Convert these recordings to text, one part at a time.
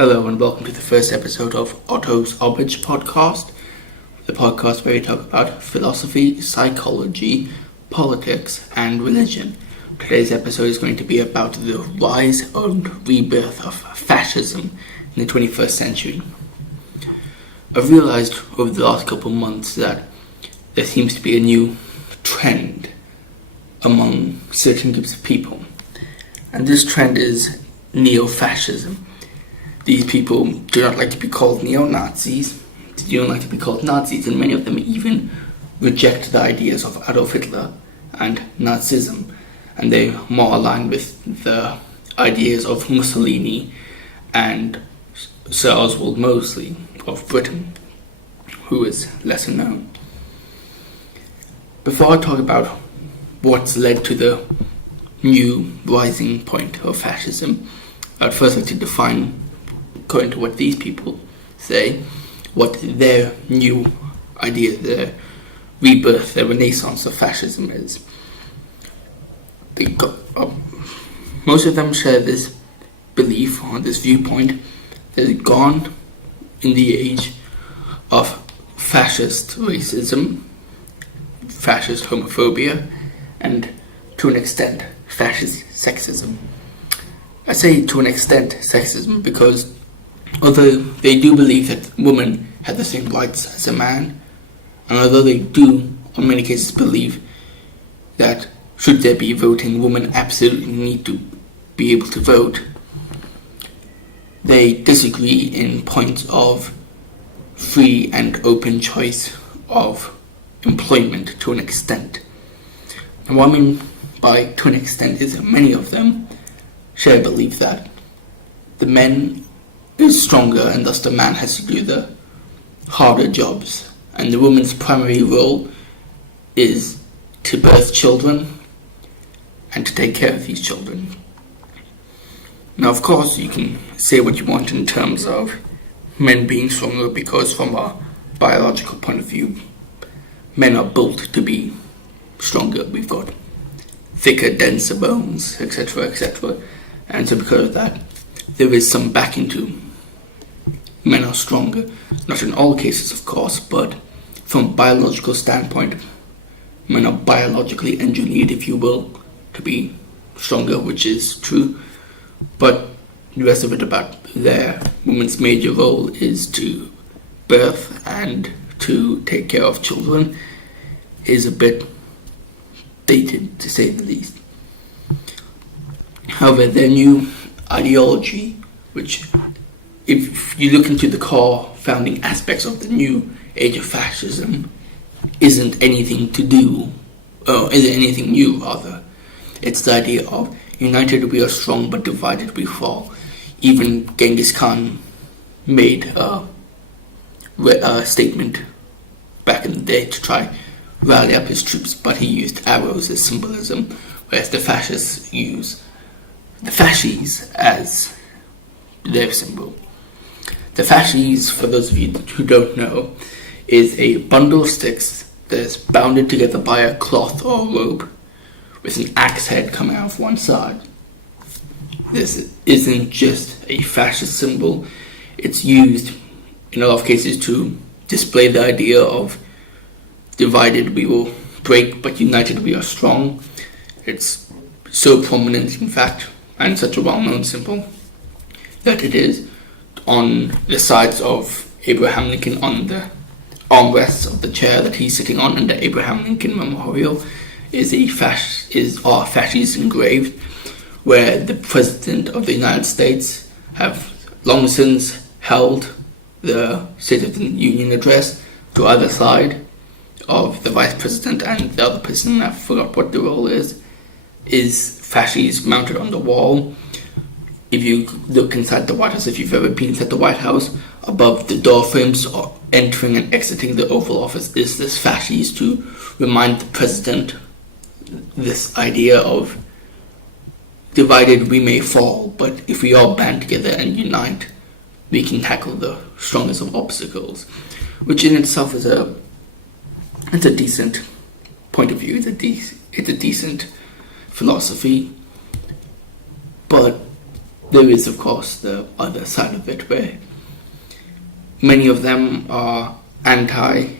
Hello and welcome to the first episode of Otto's Homage podcast, the podcast where we talk about philosophy, psychology, politics, and religion. Today's episode is going to be about the rise and rebirth of fascism in the 21st century. I've realized over the last couple of months that there seems to be a new trend among certain groups of people, and this trend is neo-fascism. These people do not like to be called neo-Nazis, they do not like to be called Nazis, and many of them even reject the ideas of Adolf Hitler and Nazism, and they more align with the ideas of Mussolini and Sir Oswald Mosley of Britain, who is lesser known. Before I talk about what's led to the new rising point of fascism, I'd first like to define, according to what these people say, what their new idea, their rebirth, their renaissance of fascism is. Most of them share this belief or this viewpoint that is gone in the age of fascist racism, fascist homophobia, and to an extent fascist sexism. I say to an extent sexism because although they do believe that women have the same rights as a man, and although they do in many cases believe that should there be voting, women absolutely need to be able to vote, they disagree in points of free and open choice of employment to an extent. And what I mean by to an extent is that many of them share a belief that the men is stronger and thus the man has to do the harder jobs, and the woman's primary role is to birth children and to take care of these children. Now, of course, you can say what you want in terms of men being stronger because from a biological point of view, men are built to be stronger. We've got thicker, denser bones, etc., etc. And so because of that, there is some backing to men are stronger. Not in all cases, of course, but from a biological standpoint, men are biologically engineered, if you will, to be stronger, which is true. But the rest of it about their woman's major role is to birth and to take care of children is a bit dated, to say the least. However, their new ideology, which if you look into the core founding aspects of the new age of fascism, isn't anything new rather. It's the idea of united we are strong, but divided we fall. Even Genghis Khan made a statement back in the day to try rally up his troops, but he used arrows as symbolism, whereas the fascists use the fasces as their symbol. The fasces, for those of you who don't know, is a bundle of sticks that is bounded together by a cloth or rope with an axe head coming out of one side. This isn't just a fascist symbol. It's used in a lot of cases to display the idea of divided we will break, but united we are strong. It's so prominent, in fact, and such a well-known symbol that it is on the sides of Abraham Lincoln, on the armrests of the chair that he's sitting on, and the Abraham Lincoln Memorial are fasces engraved, where the President of the United States have long since held the State of the Union address to either side of the Vice President, and the other person, I forgot what the role is fasces mounted on the wall. If you look inside the White House, if you've ever been inside the White House, above the door frames or entering and exiting the Oval Office is this fasces to remind the President this idea of divided we may fall, but if we all band together and unite, we can tackle the strongest of obstacles, which in itself is a decent point of view. It's a decent philosophy, but there is, of course, the other side of it, where many of them are anti-mass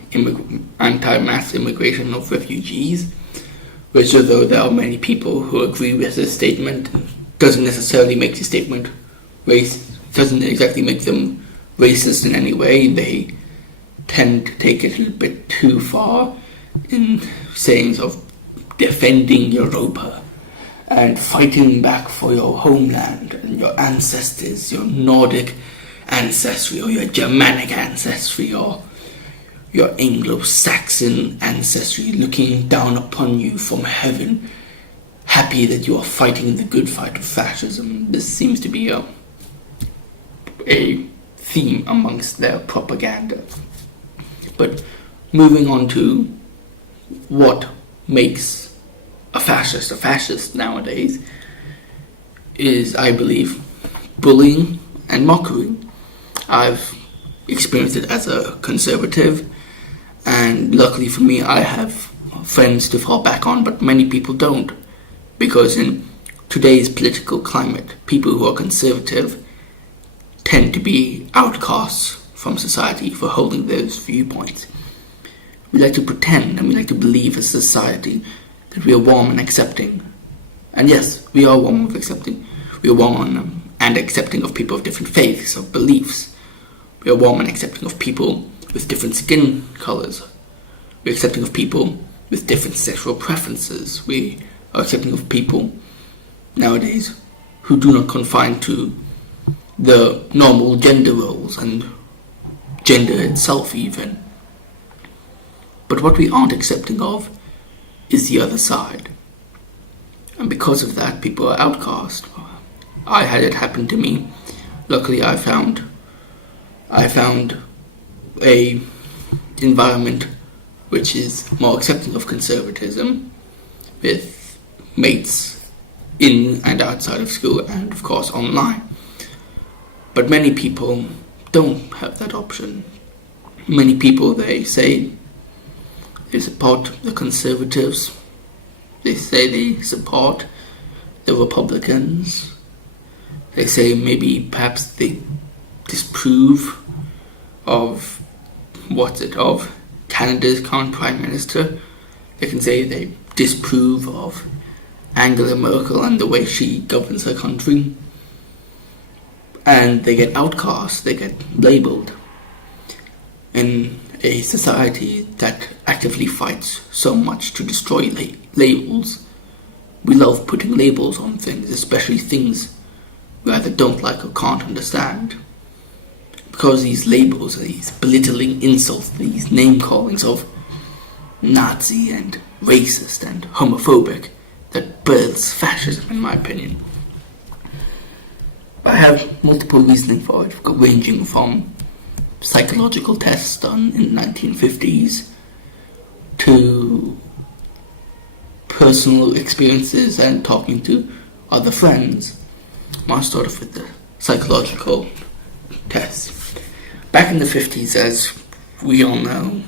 immigration of refugees, which, although there are many people who agree with this statement, doesn't necessarily make the statement doesn't exactly make them racist in any way. They tend to take it a little bit too far in sayings of defending Europa and fighting back for your homeland and your ancestors, your Nordic ancestry or your Germanic ancestry or your Anglo-Saxon ancestry, looking down upon you from heaven, happy that you are fighting the good fight of fascism. This seems to be a theme amongst their propaganda. But moving on to what makes a fascist nowadays is, I believe, bullying and mockery. I've experienced it as a conservative, and luckily for me, I have friends to fall back on, but many people don't, because in today's political climate, people who are conservative tend to be outcasts from society for holding those viewpoints. We like to pretend and we like to believe as a society that we are warm and accepting. And yes, we are warm and accepting. We are warm and accepting of people of different faiths, of beliefs. We are warm and accepting of people with different skin colors. We are accepting of people with different sexual preferences. We are accepting of people nowadays who do not confine to the normal gender roles and gender itself even. But what we aren't accepting of is the other side. And because of that, people are outcast. I had it happen to me. Luckily, I found a environment which is more accepting of conservatism, with mates in and outside of school and, of course, online. But many people don't have that option. Many people, they say they support the conservatives. They say they support the Republicans. They say maybe perhaps they disapprove of Canada's current Prime Minister. They can say they disapprove of Angela Merkel and the way she governs her country. And they get outcast, they get labelled. In a society that actively fights so much to destroy labels, we love putting labels on things, especially things we either don't like or can't understand. Because these labels, these belittling insults, these name callings of Nazi and racist and homophobic, that births fascism, in my opinion. I have multiple reasoning for it, ranging from psychological tests done in the 1950s to personal experiences and talking to other friends. I'll start off with the psychological tests. Back in the 50s, as we all know,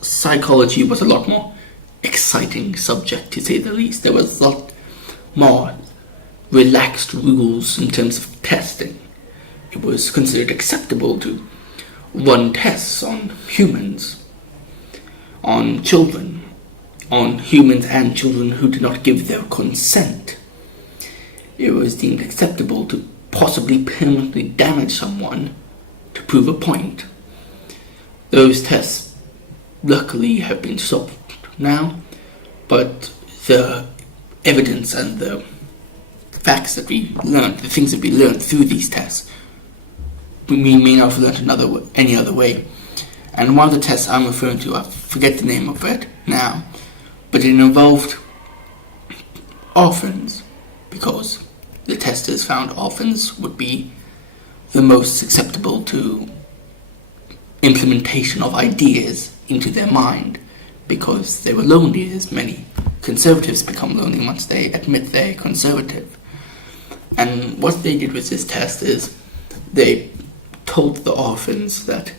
psychology was a lot more exciting subject, to say the least. There was a lot more relaxed rules in terms of testing. It was considered acceptable to run tests on humans, on children, on humans and children who did not give their consent. It was deemed acceptable to possibly permanently damage someone to prove a point. Those tests luckily have been stopped now, but the evidence and the facts that we learned, the things that we learned through these tests, we may not have learned any other way. And one of the tests I'm referring to, I forget the name of it now, but it involved orphans, because the testers found orphans would be the most susceptible to implementation of ideas into their mind, because they were lonely, as many conservatives become lonely once they admit they're conservative. And what they did with this test is they told the orphans that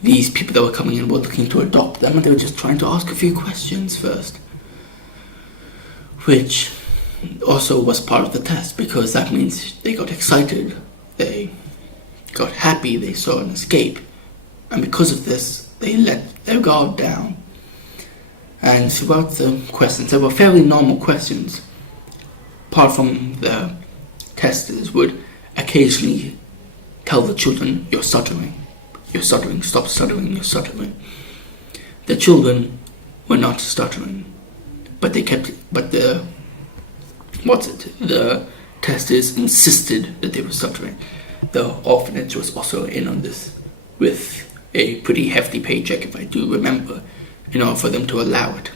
these people that were coming in were looking to adopt them, and they were just trying to ask a few questions first, which also was part of the test, because that means they got excited, they got happy, they saw an escape, and because of this, they let their guard down. And throughout the questions, there were fairly normal questions, apart from the testers would occasionally tell the children, you're stuttering, stop stuttering, you're stuttering. The children were not stuttering, but the testers insisted that they were stuttering. The orphanage was also in on this, with a pretty hefty paycheck, if I do remember, in order for them to allow it.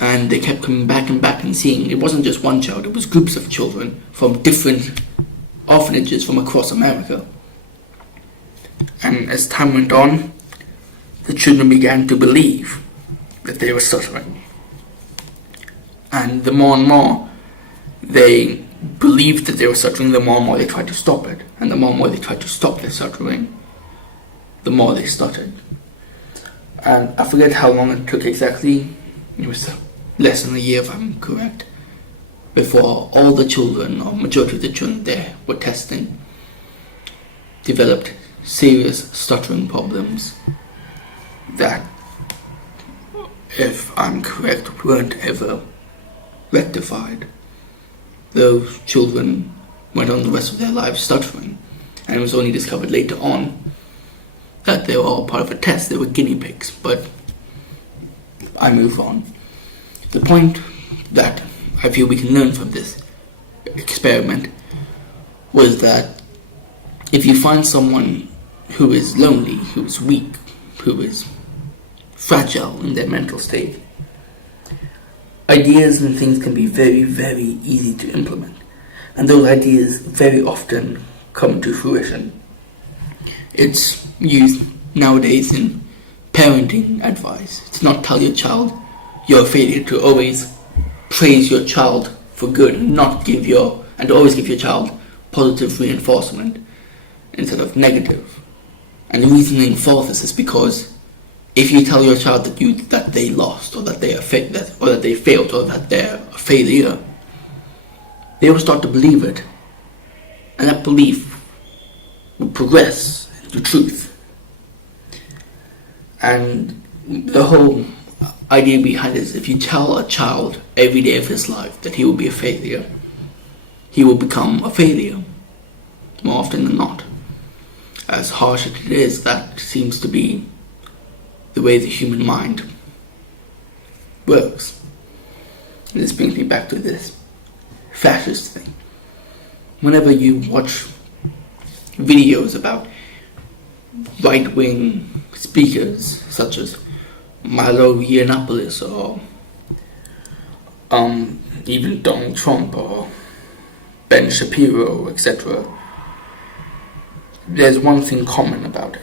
And they kept coming back and seeing, it wasn't just one child, it was groups of children from different orphanages from across America. And as time went on, the children began to believe that they were stuttering. And the more and more they believed that they were stuttering, the more and more they tried to stop it. And the more and more they tried to stop their stuttering, the more they stuttered. And I forget how long it took exactly. It was less than a year, if I'm correct, before all the children, or majority of the children there were testing, developed serious stuttering problems that, if I'm correct, weren't ever rectified. Those children went on the rest of their lives stuttering, and it was only discovered later on that they were all part of a test. They were guinea pigs, but I move on. The point that I feel we can learn from this experiment was that if you find someone who is lonely, who is weak, who is fragile in their mental state, ideas and things can be very, very easy to implement. And those ideas very often come to fruition. It's used nowadays in parenting advice. It's not tell your child you're a failure, to always praise your child for good, and always give your child positive reinforcement instead of negative. And the reasoning for this is because if you tell your child that they lost, or that they are that they failed, or that they're a failure, they will start to believe it, and that belief will progress into truth. And the whole idea behind it is, if you tell a child every day of his life that he will be a failure, he will become a failure more often than not. As harsh as it is, that seems to be the way the human mind works. And this brings me back to this fascist thing. Whenever you watch videos about right-wing speakers such as Milo Yiannopoulos, or even Donald Trump or Ben Shapiro, etc., there's one thing common about it.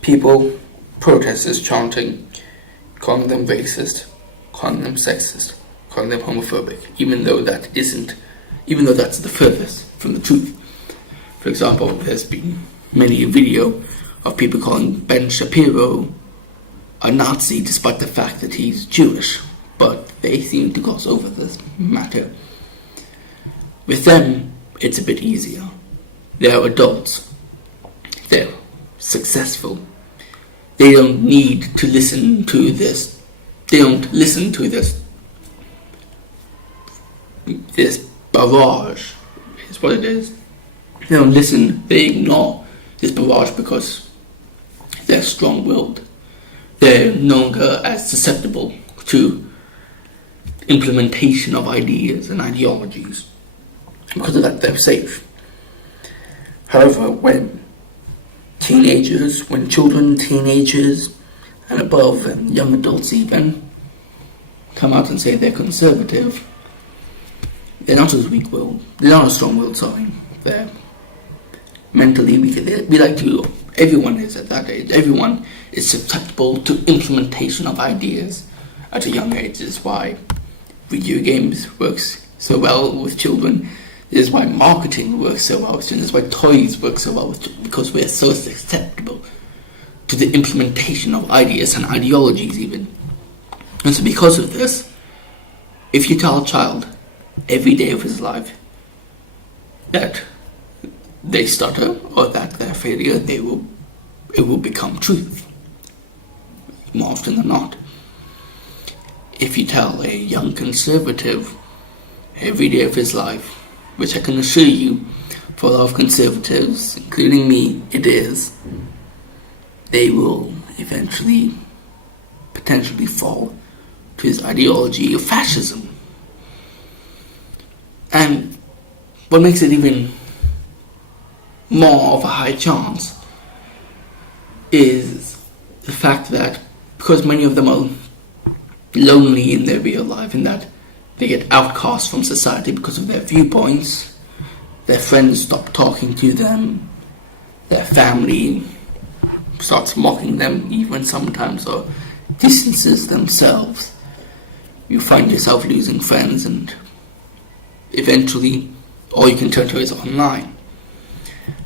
People, protesters chanting, calling them racist, calling them sexist, calling them homophobic, even though that's the furthest from the truth. For example, there's been many a video of people calling Ben Shapiro a Nazi despite the fact that he's Jewish, but they seem to gloss over this matter. With them, it's a bit easier. They're adults. They're successful. They don't need to listen to this. They don't listen to this barrage, is what it is. They don't listen. They ignore this barrage because they're strong-willed. They're no longer as susceptible to implementation of ideas and ideologies. Because of that, they're safe. However, when children, teenagers, and above, and young adults even, come out and say they're conservative, they're not as weak-willed. They're not as strong-willed, sorry. They're mentally weak. We like to. Everyone is at that age. Everyone is susceptible to implementation of ideas at a young age. This is why video games works so well with children. This is why marketing works so well with children. This is why toys work so well with children, because we're so susceptible to the implementation of ideas and ideologies even. And so because of this, if you tell a child every day of his life that they stutter or that they're a failure, it will become truth, more often than not. If you tell a young conservative every day of his life, which I can assure you, for a lot of conservatives, including me, it is, they will eventually, potentially fall to his ideology of fascism. And what makes it even more of a high chance is the fact that because many of them are lonely in their real life, in that they get outcast from society because of their viewpoints, their friends stop talking to them, their family starts mocking them even sometimes, or distances themselves. You find yourself losing friends, and eventually all you can turn to is online.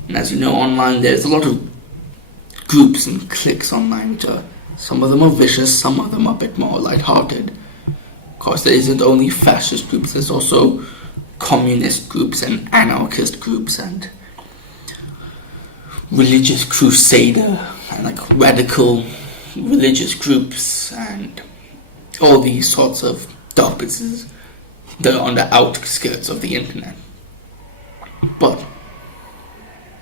And as you know, online there's a lot of groups and cliques online, which are, some of them are vicious, some of them are a bit more light-hearted. Of course, there isn't only fascist groups, there's also communist groups and anarchist groups and religious crusader and like radical religious groups and all these sorts of dark places that are on the outskirts of the internet. But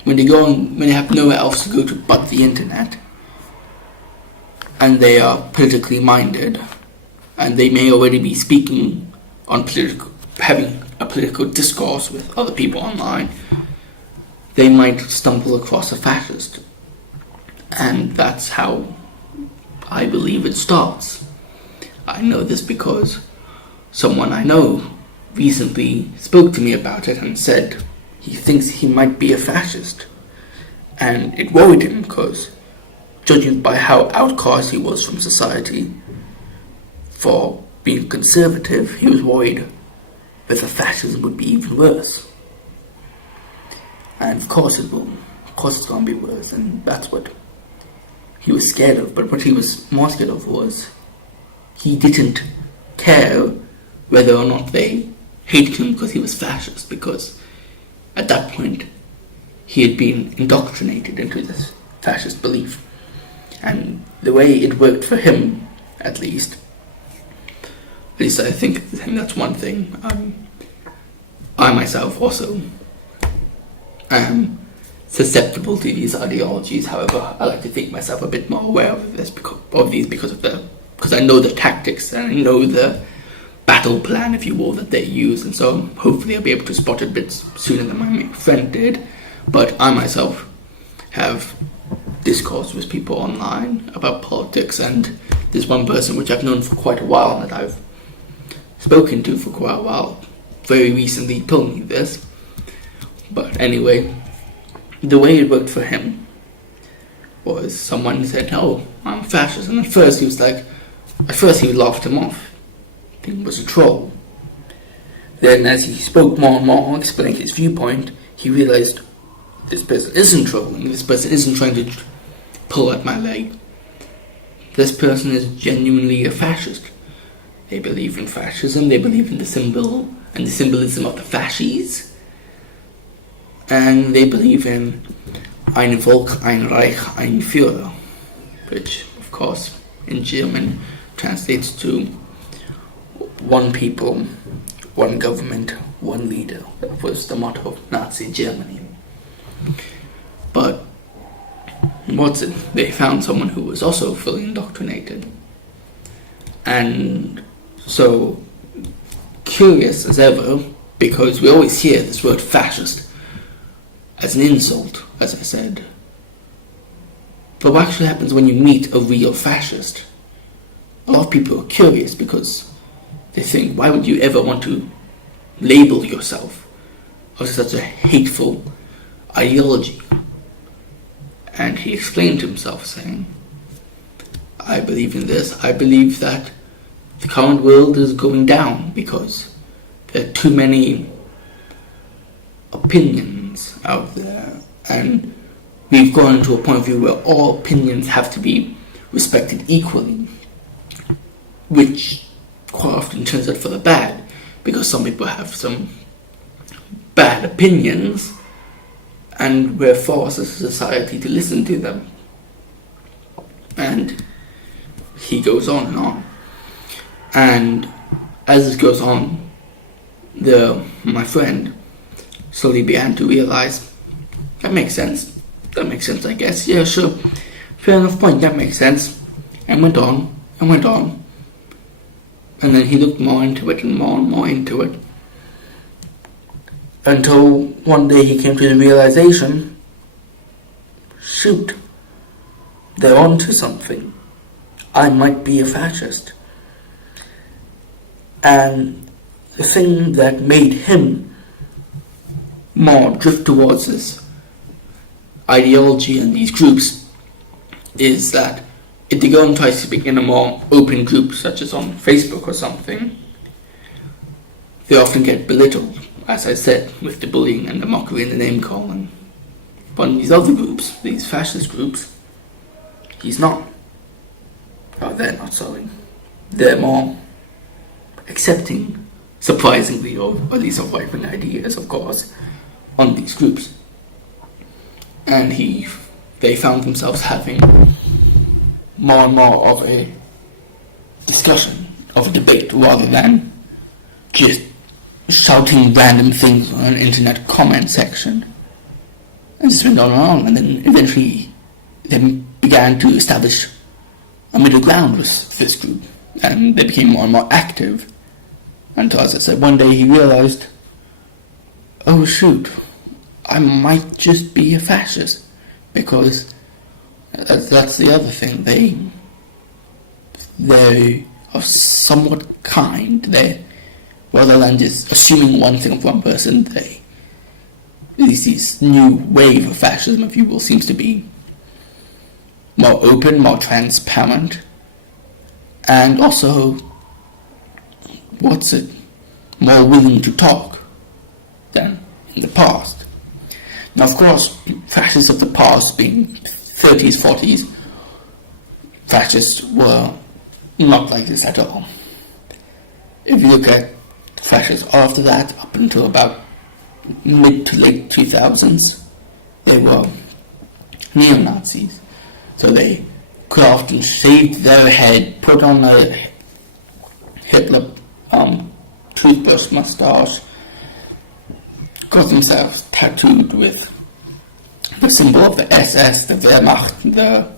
when they have nowhere else to go to but the internet, and they are politically minded, and they may already be speaking on having a political discourse with other people online, they might stumble across a fascist. And that's how I believe it starts. I know this because someone I know recently spoke to me about it and said he thinks he might be a fascist. And it worried him because, judging by how outcast he was from society for being conservative, he was worried that the fascism would be even worse. And of course it will. Of course it's going to be worse, and that's what he was scared of. But what he was more scared of was he didn't care whether or not they hated him because he was fascist, because at that point he had been indoctrinated into this fascist belief. And the way it worked for him, at least I think that's one thing. I myself also am susceptible to these ideologies. However, I like to think myself a bit more aware of this because I know the tactics and I know the battle plan, if you will, that they use, and so hopefully I'll be able to spot it a bit sooner than my friend did. But I myself have discourse with people online about politics, and there's one person which I've known for quite a while and that I've spoken to for quite a while very recently told me this. But anyway, the way it worked for him was someone said, "Oh, I'm a fascist," and at first he laughed him off, thinking it was a troll. Then as he spoke more and more, explaining his viewpoint, he realized this person isn't trolling, this person isn't trying to pull at my leg. This person is genuinely a fascist. They believe in fascism, they believe in the symbol and the symbolism of the fasces, and they believe in ein Volk, ein Reich, ein Führer, which of course in German translates to one people, one government, one leader. That was the motto of Nazi Germany. But they found someone who was also fully indoctrinated. And so, curious as ever, because we always hear this word fascist as an insult, as I said. But what actually happens when you meet a real fascist? A lot of people are curious because they think, why would you ever want to label yourself as such a hateful ideology? And he explained himself, saying, I believe in this. I believe that the current world is going down because there are too many opinions out there, and we've gone to a point of view where all opinions have to be respected equally, which quite often turns out for the bad, because some people have some bad opinions and we're forced as a society to listen to them. And he goes on and on. And as it goes on, my friend slowly began to realize, that makes sense, I guess, yeah, sure, fair enough point, that makes sense, and went on, and then he looked more into it and more into it, until one day he came to the realization, shoot, they're onto something, I might be a fascist. And the thing that made him more drift towards this ideology and these groups is that if they go and try to speak in a more open group, such as on Facebook or something, they often get belittled, as I said, with the bullying and the mockery and the name calling. But in these other groups, these fascist groups, he's not. Or they're not, sorry. They're more accepting, surprisingly, or at least of right-wing ideas, of course, on these groups. And they found themselves having more and more of a discussion, of a debate, rather than just shouting random things on an internet comment section. And this went on and on, and then eventually they began to establish a middle ground with this group, and they became more and more active. Until, as I said, one day he realized, oh shoot, I might just be a fascist, because that's the other thing, they are somewhat kind. They, rather than just assuming one thing of one person, at least this new wave of fascism, if you will, seems to be more open, more transparent, and also, more willing to talk than in the past. Now, of course, fascists of the past, being 30s, 40s, fascists were not like this at all. If you look at fascists after that, up until about mid to late 2000s, they were neo-Nazis. So they could often shave their head, put on a Hitler toothbrush mustache, got themselves tattooed with the symbol of the SS, the Wehrmacht, the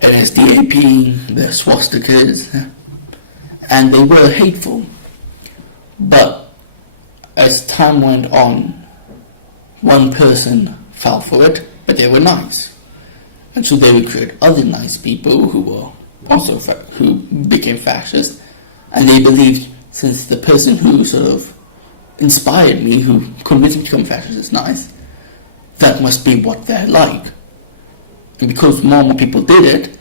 NSDAP, the swastikas, and they were hateful. But as time went on, one person fell for it, but they were nice. And so they would create other nice people who were also who became fascist, and they believed, since the person who sort of inspired me, who convinced me to become fascist, is nice, that must be what they're like. And because more and more people did it,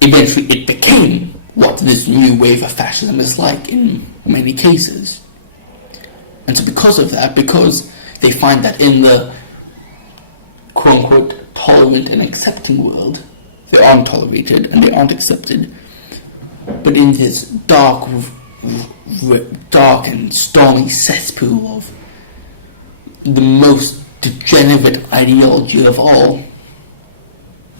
eventually it became what this new wave of fascism is like in many cases. And so because of that, because they find that in the quote-unquote tolerant and accepting world, they aren't tolerated and they aren't accepted, but in this dark and stormy cesspool of the most degenerate ideology of all,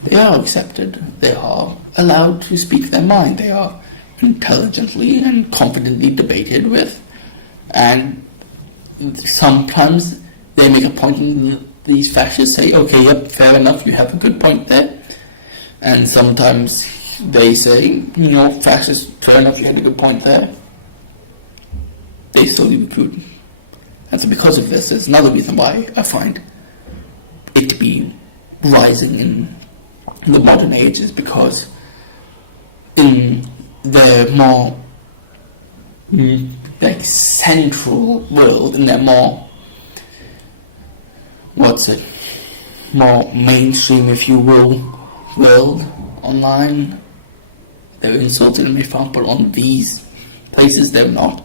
they are accepted, they are allowed to speak their mind, they are intelligently and confidently debated with, and sometimes they make a point and these fascists say, okay, yep, fair enough, you have a good point there, and sometimes they say, fascists, fair enough, you had a good point there. They slowly recruit. And so because of this, there's another reason why I find it to be rising in the modern age, is because in the more central world, in their more more mainstream, if you will, world, online, they're insulted and made fun, but on these places they're not.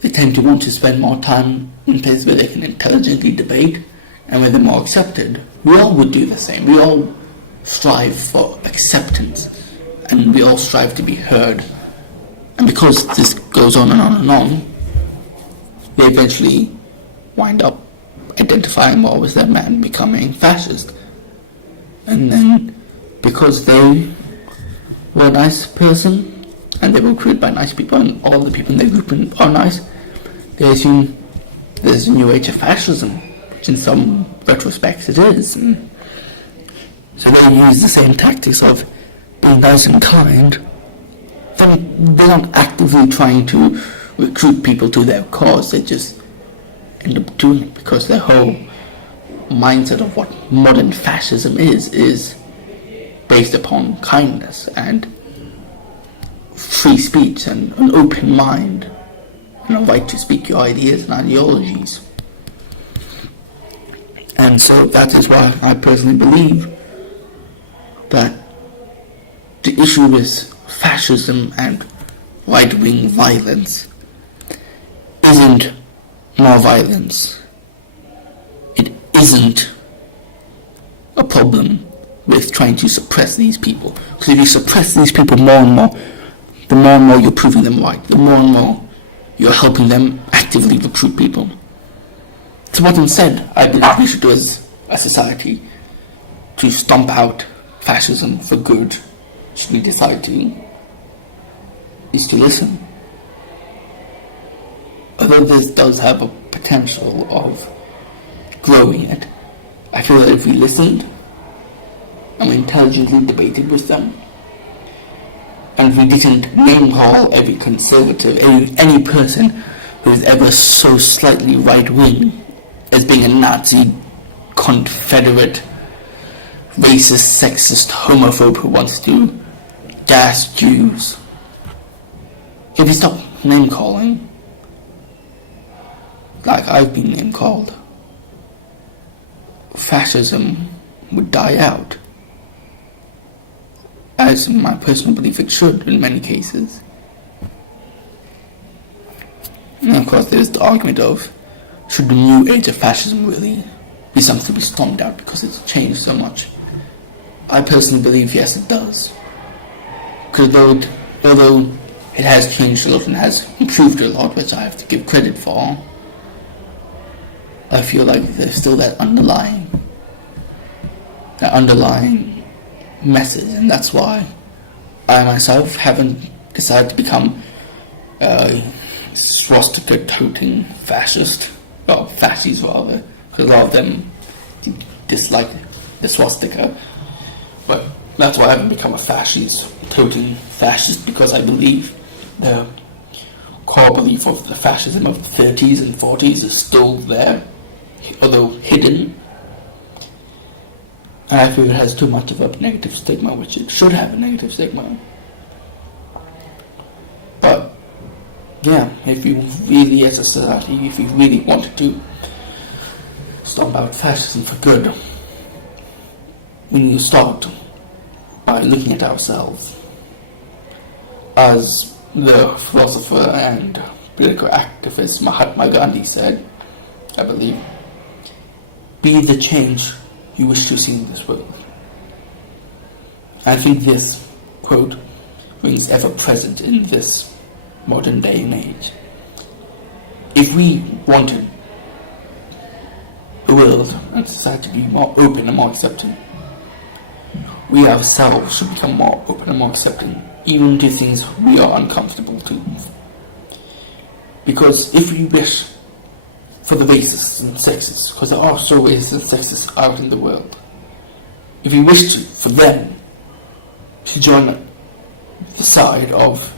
They tend to want to spend more time in places where they can intelligently debate and where they're more accepted. We all would do the same. We all strive for acceptance and we all strive to be heard. And because this goes on and on and on, they eventually wind up identifying more with them and becoming fascist. And then, because they were a nice person, and they were recruited by nice people, and all the people in their group are nice, they assume there's a new age of fascism, which in some retrospects it is. And so they use the same tactics of being nice and kind. They're not actively trying to recruit people to their cause, they just end up doing it because their whole mindset of what modern fascism is based upon kindness and free speech and an open mind and a right to speak your ideas and ideologies. And so that is why I personally believe that the issue with fascism and right-wing violence isn't more violence. It isn't a problem with trying to suppress these people. Because if you suppress these people more and more, the more and more you're proving them right, the more and more you're helping them actively recruit people. So what instead I believe we should do as a society to stomp out fascism for good, should we decide to, is to listen. Although this does have a potential of growing it, I feel that if we listened and we intelligently debated with them, and we didn't name call every conservative, any person who is ever so slightly right-wing as being a Nazi, Confederate, racist, sexist, homophobe who wants to gas Jews. If we stop name calling, like I've been name called, fascism would die out, as in my personal belief it should in many cases. And of course there's the argument of, should the new age of fascism really be something to be stomped out because it's changed so much? I personally believe yes, it does. Because although it has changed a lot and has improved a lot, which I have to give credit for, I feel like there's still that underlying message, and that's why I myself haven't decided to become a swastika-toting fascist, well, fascists rather, because a lot of them dislike the swastika, but that's why I haven't become a toting fascist, because I believe the core belief of the fascism of the 30s and 40s is still there, although hidden. And I feel it has too much of a negative stigma, which it should have a negative stigma. But, yeah, if you really, as a society, if you really wanted to stomp out fascism for good, we need to start by looking at ourselves. As the philosopher and political activist Mahatma Gandhi said, I believe, be the change you wish to see in this world. I think this quote rings ever present in this modern day and age. If we wanted the world and society to be more open and more accepting, we ourselves should become more open and more accepting, even to things we are uncomfortable to. Because if we wish for the racists and sexists, because there are so racists and sexists out in the world, if we wish for them to join the side of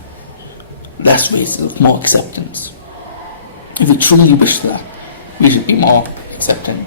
less racism, more acceptance, if we truly wish that, we should be more accepting.